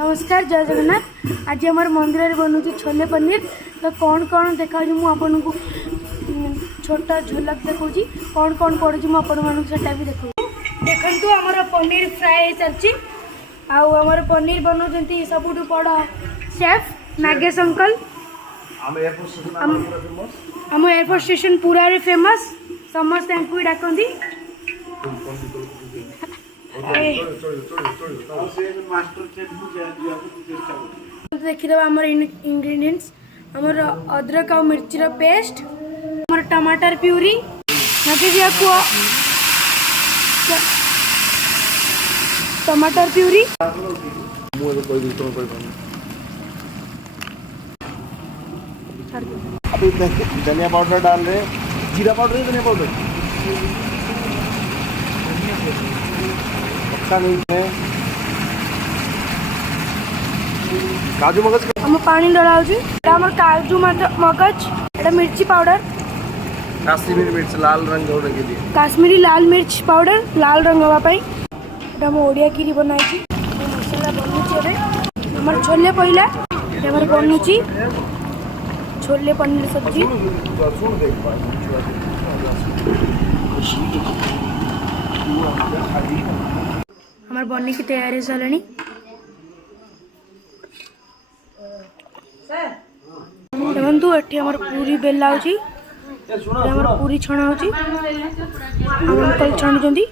नमस्कार जय जगन्नाथ। आज आम मंदिर बनू छोले पनीर। तो कौन कौन देखा मुझे को छोटा झलक देखी कौन कौन पड़ू मुझे भी देखो। देखु आमर पनीर फ्राए चलती आमर पनीर बनाऊँ सब बड़ शेफ नागेश अंकल। आम एयरपोर्ट स्टेशन पूरा फेमस समस्त डाकती। देखिए आमर इंग्रेडिएंट्स आमर अदरक और मिर्चीर पेस्ट आमर टमाटर प्यूरी टमाटर प्यूरी धनिया पाउडर डाल रहे, जीरा पाउडर, धनिया पाउडर अच्छा नहीं है। काजू मगज हम पानी डलाऊ काजू मगज एटा मिर्ची पाउडर काश्मीरी मिर्च लाल रंग होने के लिए काश्मीरी लाल मिर्च पाउडर लाल रंग होगापाई ओडिया कीरी बनाई मसला बनूची हमार छोले पहला बनूची छोले पनीर सब्जी। हमार बनी की तैयारी चलनी। देखु ये आमर पूरी बेला पूरी छणा अंकल छाणुंट।